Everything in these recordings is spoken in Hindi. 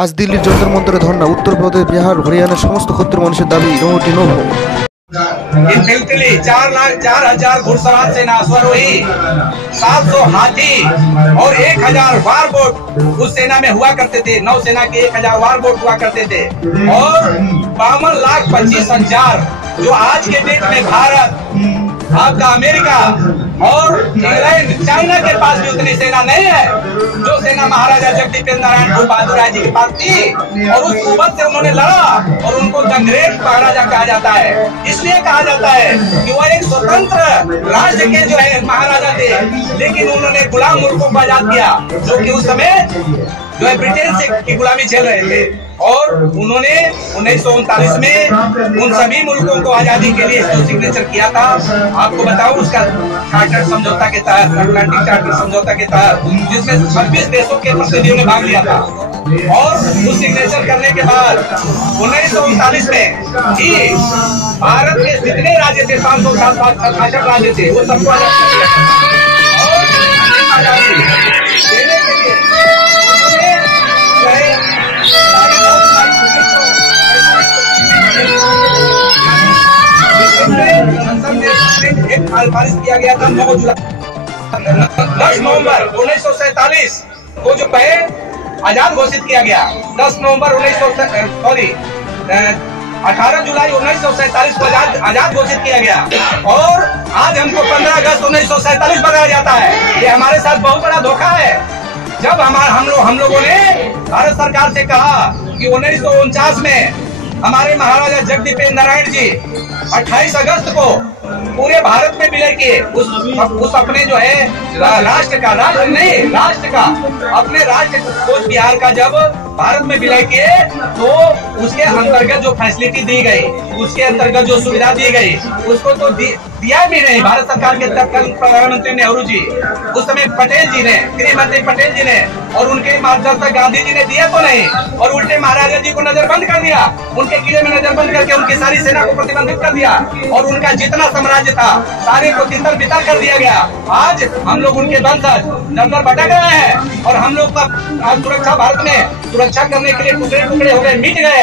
आज दिल्लीर जंतर मंतरे धरना, उत्तर प्रदेश, बिहार, हरियाणा समस्त क्षेत्र मानुषेर दाबी नोटी नो भोट। इन 4,04,000 घुड़सवार सेना अश्वारोही, 700 हाथी और 1,000 वार बोट उस सेना में हुआ करते थे। नौसेना के 1,000 वार बोट हुआ करते थे और 52,25,000 जो आज के डेट में भारत, आपका अमेरिका और इंग्लैंड, चाइना के पास भी उतनी सेना नहीं है जो सेना महाराजा जगदीपेंद्र नारायण भूप बहादुर राय जी के पास थी। और उस कुवत से उन्होंने लड़ा और उनको द ग्रेट महाराजा कहा जाता है। इसलिए कहा जाता है कि वो एक स्वतंत्र राज्य के जो है महाराजा थे, लेकिन उन्होंने गुलाम मुल्कों को आजाद किया जो कि उस समय जो है ब्रिटेन से की गुलामी झेल रहे थे। और उन्होंने 1939 में उन सभी मुल्कों को आजादी के लिए जो सिग्नेचर किया था, आपको बताऊं, उसका चार्टर समझौता के तहत, अटलांटिक चार्टर समझौता के तहत, जिसमें 26 देशों के प्रतिनिधियों ने भाग लिया था। और उस सिग्नेचर करने के बाद 1939 में ही भारत के जितने राज्य थे, 566 राज्य थे, वो सबको आजाद कर दिया और आजादी देने के लिए एक पारित किया गया था 9 जुलाई 10 नवंबर 1947 को जो है आजाद घोषित किया गया। 10 नवंबर 18 जुलाई 1947 को आजाद घोषित किया गया और आज हमको 15 अगस्त 1947 बताया जाता है। ये हमारे साथ बहुत बड़ा धोखा है। जब हम लोगों ने भारत सरकार से कहा कि 1949 में हमारे महाराजा जगदीपेंद्र नारायण जी 28 अगस्त को पूरे भारत में विलय किए, उस अपने जो है राष्ट्र का अपने राष्ट्र कोच बिहार का जब भारत में विलय किए तो उसके अंतर्गत जो फैसिलिटी दी गई, उसके अंतर्गत जो सुविधा दी गई, उसको तो दिया भी नहीं। भारत सरकार के तत्कालीन प्रधानमंत्री नेहरू जी, उस समय पटेल जी ने, गृह मंत्री पटेल जी ने और उनके मार्गदर्शक गांधी जी ने दिया तो नहीं, और उल्टे महाराजा जी को नजरबंद कर दिया। उनके किले में नजरबंद करके उनकी सारी सेना को प्रतिबंधित कर दिया और उनका जितना साम्राज्य था सारे को तितर बितर कर दिया गया। आज हम लोग उनके वंशज दर भटक रहे हैं और हम लोग का सुरक्षा, भारत में सुरक्षा करने के लिए टुकड़े टुकड़े हो गए, मिट गए,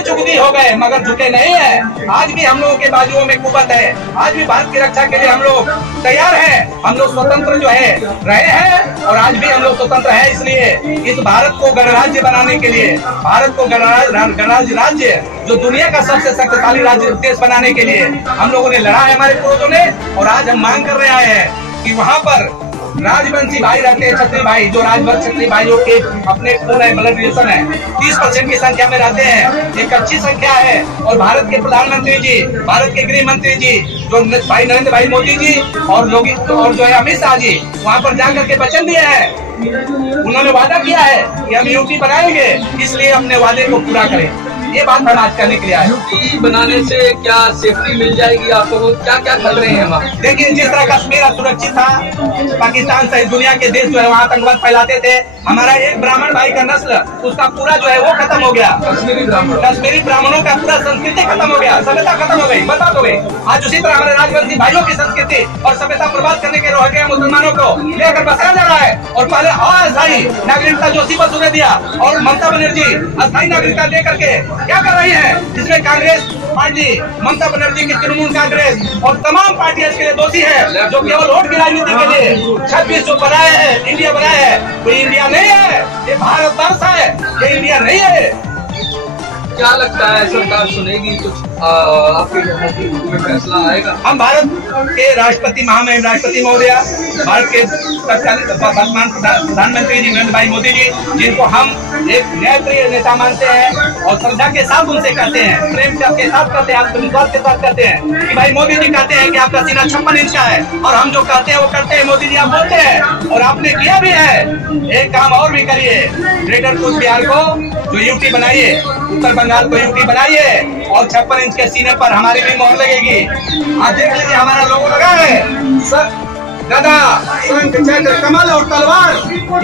चुगदी हो गए, मगर झुके नहीं है। आज भी हम लोगों के बाजुओं में कुवत है। आज भी भारत की रक्षा के लिए हम लोग तैयार हैं। हम लोग स्वतंत्र जो है रहे हैं और आज भी हम लोग स्वतंत्र हैं। इसलिए इस भारत को गणराज्य बनाने के लिए, भारत को गणराज्य राज्य जो दुनिया का सबसे शक्तिशाली राज्य देश बनाने के लिए हम लोगों ने लड़ा है, हमारे पूर्वजों ने। और आज हम मांग कर रहे आए हैं कि वहाँ पर राजवंशी भाई रहते हैं, क्षत्रिय भाई, जो राजवंश क्षत्रिय भाइयों के अपने पूर्ण ब्लड रिलेशन है, 30% की संख्या में रहते हैं। एक अच्छी संख्या है। और भारत के प्रधानमंत्री जी, भारत के गृह मंत्री जी जो भाई नरेंद्र भाई मोदी जी और जो है अमित शाह जी वहाँ पर जाकर के वचन दिए हैं। उन्होंने वादा किया है कि हम यूपी बनाएंगे, इसलिए अपने वादे को पूरा करें। ये बात हम आज करने के लिए आए। यूपी बनाने से क्या सेफ्टी मिल जाएगी आपको? क्या क्या खतरे हैं वहाँ? देखिए, जिस तरह कश्मीर असुरक्षित था, पाकिस्तान सहित दुनिया के देश जो है वहाँ आतंकवाद फैलाते थे, हमारा एक ब्राह्मण भाई का नस्ल, उसका पूरा जो है वो खत्म हो गया। कश्मीरी ब्राह्मणों का पूरा संस्कृति खत्म हो गया, सभ्यता खत्म हो गई, बर्बाद हो गई। आज उसी तरह हमारे राजवंशी भाइयों की संस्कृति और सभ्यता बर्बाद करने के रोहिंग्या मुसलमानों को लेकर बसाया जा रहा है। और पहले अस्थायी नागरिकता जोशी बसु ने दिया और ममता बनर्जी अस्थायी नागरिकता लेकर के क्या कर रही है? इसमें कांग्रेस पार्टी, ममता बनर्जी की तृणमूल कांग्रेस और तमाम पार्टियां इसके लिए दोषी है, जो केवल वोट की राजनीति के लिए 26 जो बनाए हैं, इंडिया बनाया है, वो इंडिया नहीं है, ये भारत वर्ष है, ये इंडिया नहीं है। क्या लगता है सरकार सुनेगी कुछ? आपके में फैसला आएगा? हम भारत के राष्ट्रपति, महामहिम राष्ट्रपति महोदय, भारत के वर्तमान प्रधानमंत्री जी नरेंद्र भाई मोदी जी, जिनको हम एक न्यायप्रिय नेता मानते हैं और श्रद्धा के साथ उनसे कहते हैं, प्रेम के साथ कहते हैं, आत्मविश्वास के साथ कहते हैं कि भाई मोदी जी कहते हैं कि आपका सीना 56 इंच का है और हम जो कहते हैं वो करते हैं। मोदी जी आप बोलते हैं और आपने किया भी है। एक काम और भी करिए, ग्रेटर कूच बिहार को जो यूटी बनाइए, उत्तर बंगाल को यूटी बनाइए और 56 इंच के सीने पर हमारी भी मोहर लगेगी। आज देख लीजिए हमारा लोगो लगा है, गदा, शंख, चक्र, कमल और तलवार,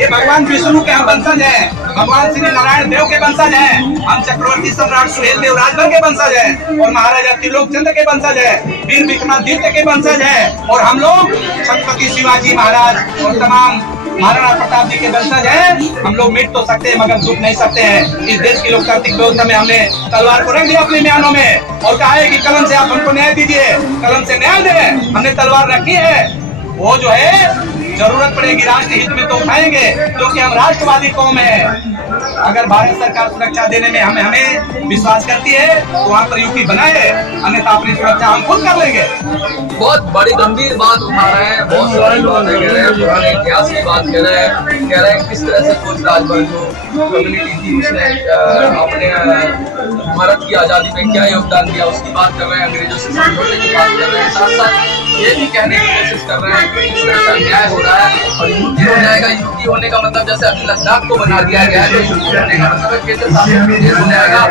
ये भगवान विष्णु के हम वंशज हैं, भगवान श्री नारायण देव के वंशज हैं, हम चक्रवर्ती सम्राट सुहेल देव राजभर के वंशज हैं और महाराजा त्रिलोक चंद्र के वंशज हैं, वीर विक्रमादित्य के वंशज हैं और हम लोग छत्रपति शिवाजी महाराज और तमाम महाराणा प्रताप जी के वंशज हैं। हम लोग मिट तो सकते हैं मगर झुक नहीं सकते हैं। इस देश की लोकतांत्रिक व्यवस्था में हमने तलवार को रख दिया अपने म्यानों में और कहा है कि कलम से आप हमको न्याय दीजिए, कलम से न्याय दें। हमने तलवार रखी है, वो जो है जरूरत पड़ेगी राष्ट्र हित में तो उठाएंगे, क्योंकि हम राष्ट्रवादी कौम है। अगर भारत सरकार सुरक्षा देने में हमें विश्वास करती है तो वहाँ पर यूपी बनाए, अन्यथा अपनी सुरक्षा हम खुद कर लेंगे। बहुत बड़ी गंभीर बात उठा रहे हैं, बहुत सारी बातें कह रहे हैं, पुराने इतिहास की बात कह रहे हैं किस तरह से कुछ राजभर जो कम्युनिटी थी उसने अपने भारत की आजादी में क्या योगदान दिया उसकी बात कर रहे हैं, अंग्रेजों से समझौते की बात कर रहे हैं, साथ साथ ये भी कहने की कोशिश कर रहे हैं कि किस तरह का न्याय हो रहा है और यूटी हो जाएगा। यूटी होने का मतलब जैसे अभी लद्दाख को बना दिया गया है, तो यूटी होने का मतलब केंद्र शासित प्रदेश हो जाएगा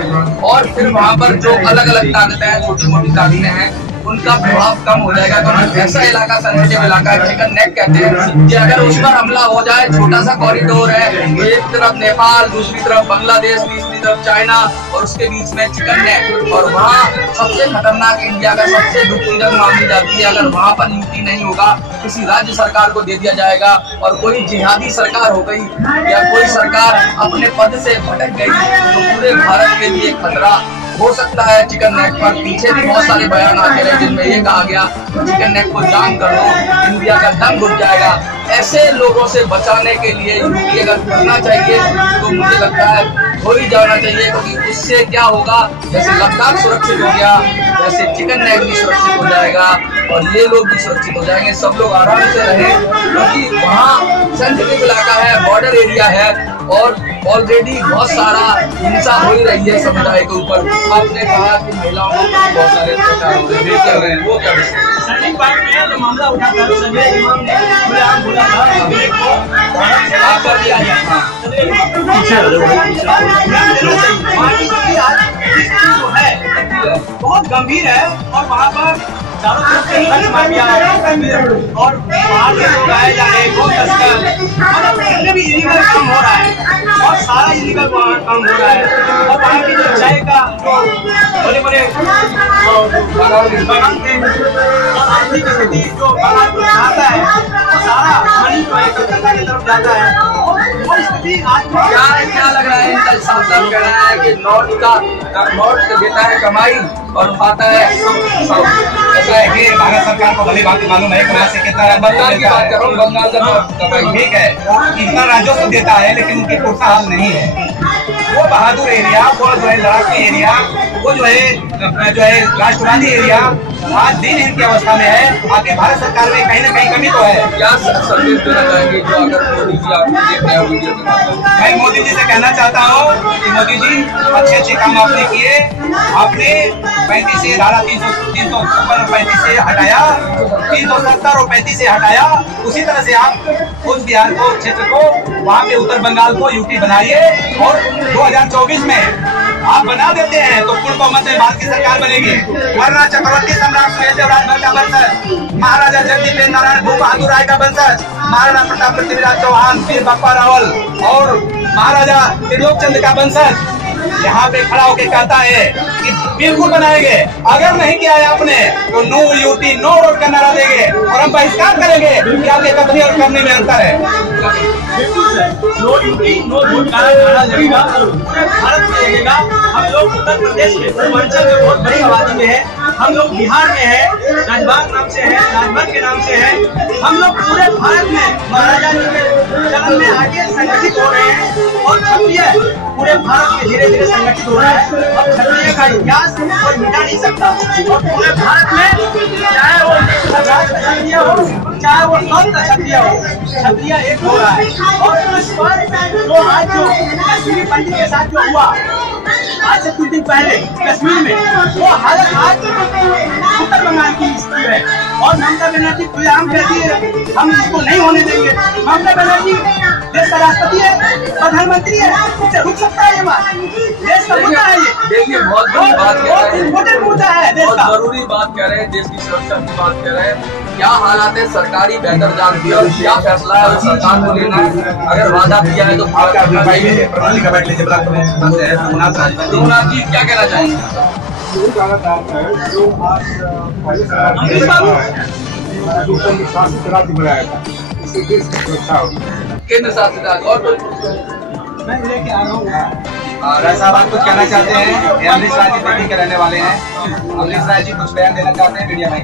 और फिर वहाँ पर जो अलग अलग ताकतें हैं, छोटी मोटी ताकतें हैं, उनका प्रभाव कम हो जाएगा। तो ऐसा इलाका सेंसिटिव इलाका है, चिकन नेक कहते हैं, कि अगर उस पर हमला हो जाए, छोटा सा कॉरिडोर है, एक तरफ नेपाल, दूसरी तरफ बांग्लादेश, तीसरी तरफ चाइना और उसके बीच में चिकन नेक, और वहाँ सबसे खतरनाक इंडिया का सबसे दुखी जगह मानी जाती है। अगर वहाँ पर यूटी नहीं होगा, किसी राज्य सरकार को दे दिया जाएगा और कोई जिहादी सरकार हो गई या कोई सरकार अपने पद से भटक गई तो पूरे भारत के लिए खतरा हो सकता है। चिकन नेक पर पीछे भी बहुत सारे बयान आते रहे जिनमें ये कहा गया चिकन नेक को जाम कर दो, इंडिया का दम घुट जाएगा। ऐसे लोगों से बचाने के लिए यूपी अगर करना चाहिए तो मुझे लगता है हो ही जाना चाहिए, क्योंकि उससे क्या होगा, जैसे लद्दाख सुरक्षित हो गया वैसे चिकन नेक भी सुरक्षित हो जाएगा और ये लोग भी सुरक्षित हो जाएंगे। सब लोग आराम से रहें, क्योंकि वहाँ सेंसिटिव इलाका है, बॉर्डर एरिया है और ऑलरेडी बहुत सारा हिंसा हो ही रही है समुदाय के ऊपर। आपने कहा कि महिलाओं को बहुत सारे अत्याचार हो रहे हैं, वो क्या सैनिक पार्क में जो मामला उठा था, संजय इमाम ने खुलेआम बोला था कि आप कर दिया है। जो है बहुत गंभीर है और वहाँ पर चारों तरफ से ड्रग्स माफिया और बाहर से लोग आए जा रहे हैं, गो तस्कर, मतलब जितने भी इलीगल काम हो रहा है और सारा इलीगल काम हो रहा है। और वहाँ की जो चाय का जो बड़े बड़े बागान थे और आर्थिक स्थिति जो बागान को जाता है वो सारा मनी जो है कलकत्ता की तरफ जाता है। वो स्थिति आज क्या लग रहा है, इनका साफ साफ कह रहा है कि नॉर्थ देता है कमाई और खाता है सब। ऐसा है कि भारत सरकार को भली बात मालूम है कहाँ से कितना बंगाल की बात कर रहा हूँ, बंगाल का कमाई ठीक है, इतना राजस्व देता है लेकिन उनकी पुरसा हाल नहीं है। वो बहादुर एरिया, वो जो है लड़ाकू एरिया, वो जो है राष्ट्रवादी एरिया आज दिन इनकी अवस्था में है। आगे भारत सरकार में कहीं ना कहीं कमी तो है। क्या संदेश देना चाहेंगे जो अगर मोदी जी आप देख रहे हैं वीडियो के माध्यम से? मैं मोदी जी से कहना चाहता हूँ कि मोदी जी अच्छे अच्छे काम आपने किए। आपने 35 से धारा 335 से हटाया, 370 और 35 से हटाया। उसी तरह से आप उस बिहार को क्षेत्र को वहाँ पे उत्तर बंगाल को यूटी बनाइए और 2024 में आप बना देते हैं तो पूर्ण बहुमत में भारत की सरकार बनेगी। वरना चक्रवर्ती सम्राट सुहेलदेव राजभर का वंशज, महाराजा जगदीप नारायण भूप बहादुर राय का वंशज, महाराणा प्रताप पृथ्वीराज चौहान, वीर बप्पा रावल और महाराजा त्रिलोक चंद्र का वंशज यहाँ पे खड़ा होकर कहता है कि बिल्कुल बनाएंगे। अगर नहीं किया है आपने तो नो यूटी नो रोड का नारा देंगे और हम बहिष्कार करेंगे कि आपके कथनी और करने में अंतर है। बिल्कुल sir, no UT no vote का नारा लगेगा और पूरे भारत में लगेगा। हम लोग उत्तर प्रदेश में पूर्वांचल में बहुत बड़ी आबादी में है, हम लोग बिहार में है, राजबाग नाम से है, राजभर के नाम से है। हम लोग पूरे भारत में महाराजा जी के चलन में आगे संगठित हो रहे हैं और क्षत्रिय पूरे भारत में धीरे धीरे संगठित हो रहा है। और क्षत्रिय का इतिहास कोई मिटा नहीं सकता और पूरे भारत में चाहे वो क्षत्रिय हो चाहे वो नॉन क्षत्रिय हो, क्षत्रिय एक हो रहा है। और इस पर जो आज जो कश्मीरी पंडित के साथ जो हुआ आज से कुछ दिन पहले कश्मीर में, वो हालत आज उत्तर बंगाल की स्थिति है और ममता बनर्जी खुलेआम कहती है हम इसको नहीं होने देंगे। ममता बनर्जी देश का राष्ट्रपति है, प्रधानमंत्री है, इससे रुक सकता है ये बात? देश का मुद्दा है ये। देखिए बहुत बड़ी बात कह रहे हैं, इम्पोर्टेंट मुद्दा है देश बहुत का। जरूरी बात कह रहे हैं, देश की सुरक्षा की बात कह रहे हैं। क्या हालात है, सरकारी बेहतर जानती है और क्या फैसला है वो सरकार को लेना है। अगर वादा किया है तो पूरा करना चाहिए। सोमनाथ जी क्या कहना चाहेंगे? अमरीश बाबू जो शासित राज्य बनाया था, केंद्र शासित राज्य और कोई मैं लेके आ रहा हूँ। राय साहब आप कुछ कहना चाहते हैं? ये अमरीश राय जी दिल्ली के रहने वाले हैं। अमरीश राय जी कुछ बयान देना चाहते हैं मीडिया में?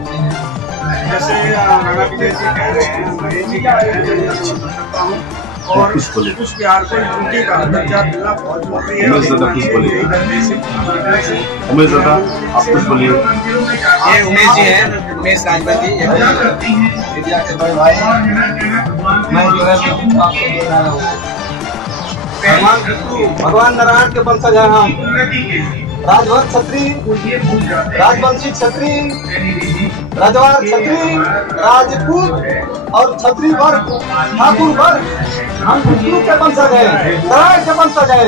जैसे राणा विजय जी कह रहे हैं, महेश जी कह रहे हैं, मैं समझता हूँ। और कुछ बिहार को यूटी का दर्जा मिलना बहुत जरूरी है। उमेश दादा आप कुछ बोलिए। ये उमेश जी हैं, उमेश राजभर जी, ये मीडिया के बड़े भाई। मैं जो है आपसे बोल रहा हूँ, भगवान नारायण के वंशज हैं हम। राजभर छत्री, राजवंशी छत्री, राजवार छत्री, राजपूत और छत्री वर्ग, ठाकुर वर्ग, हम विष्णु के वंशज हैं, नारायण के वंशज हैं।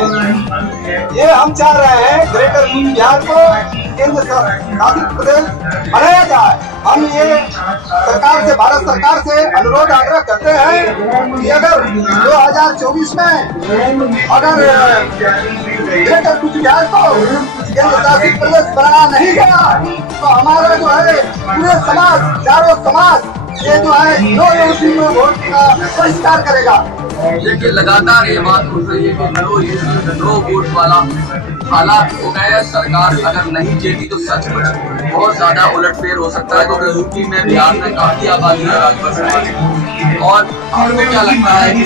ये हम चाह रहे हैं ग्रेटर बिहार को केंद्र शासित प्रदेश बनाया जाए। हम ये सरकार से, भारत सरकार से अनुरोध आग्रह करते हैं कि अगर 2024 में अगर ग्रेटर बिहार को केंद्र शासित प्रदेश बनाया नहीं गया तो हमारा जो है पूरे समाज, चारों समाज ये जो है नो यूपी में वोट का बहिष्कार करेगा। देखिए लगातार ये बात उठ रही है कि नो वोट वाला हालात हो गए हैं। सरकार अगर नहीं जीती तो सचमुच बहुत ज्यादा उलटफेर हो सकता है, क्योंकि यूपी में, बिहार में काफी आबादी है राजभर समाज की। और आपको क्या लगता है कि